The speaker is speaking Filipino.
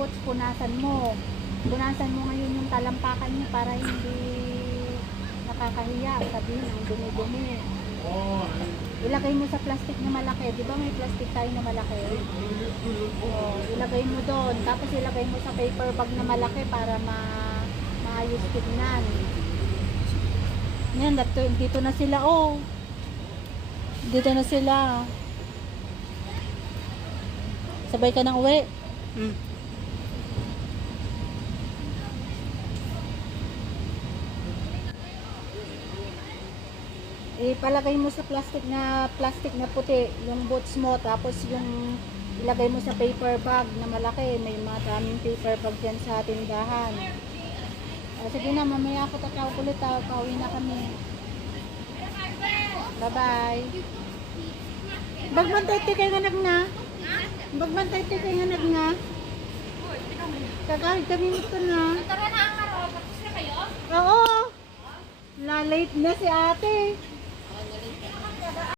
boots, punasan mo. Punasan mo ngayon yung talampakan niya para hindi nakakahiya. Sabihin, ang dumi-dumi. Ilagay mo sa plastic na malaki. Di ba may plastic tayo na malaki? Ilagay mo doon. Tapos ilagay mo sa paper bag na malaki para maayos tignan. Yan, dito na sila, oh. Dito na sila. Sabay ka nang uwi. Ipalagay mo sa plastic na puti yung boots mo, tapos yung ilagay mo sa paper bag na malaki. May maraming paper bag dyan sa tindahan. Sige na, mamaya ako tatawag ulit. Pauwi na kami. Bye bye. Bagbantay ti kay nga na. Bagbantay ti kay nga na. Kagahit kami nito na. Tara na ang araw. Tapos na kayo? Oo. Na late na si ate.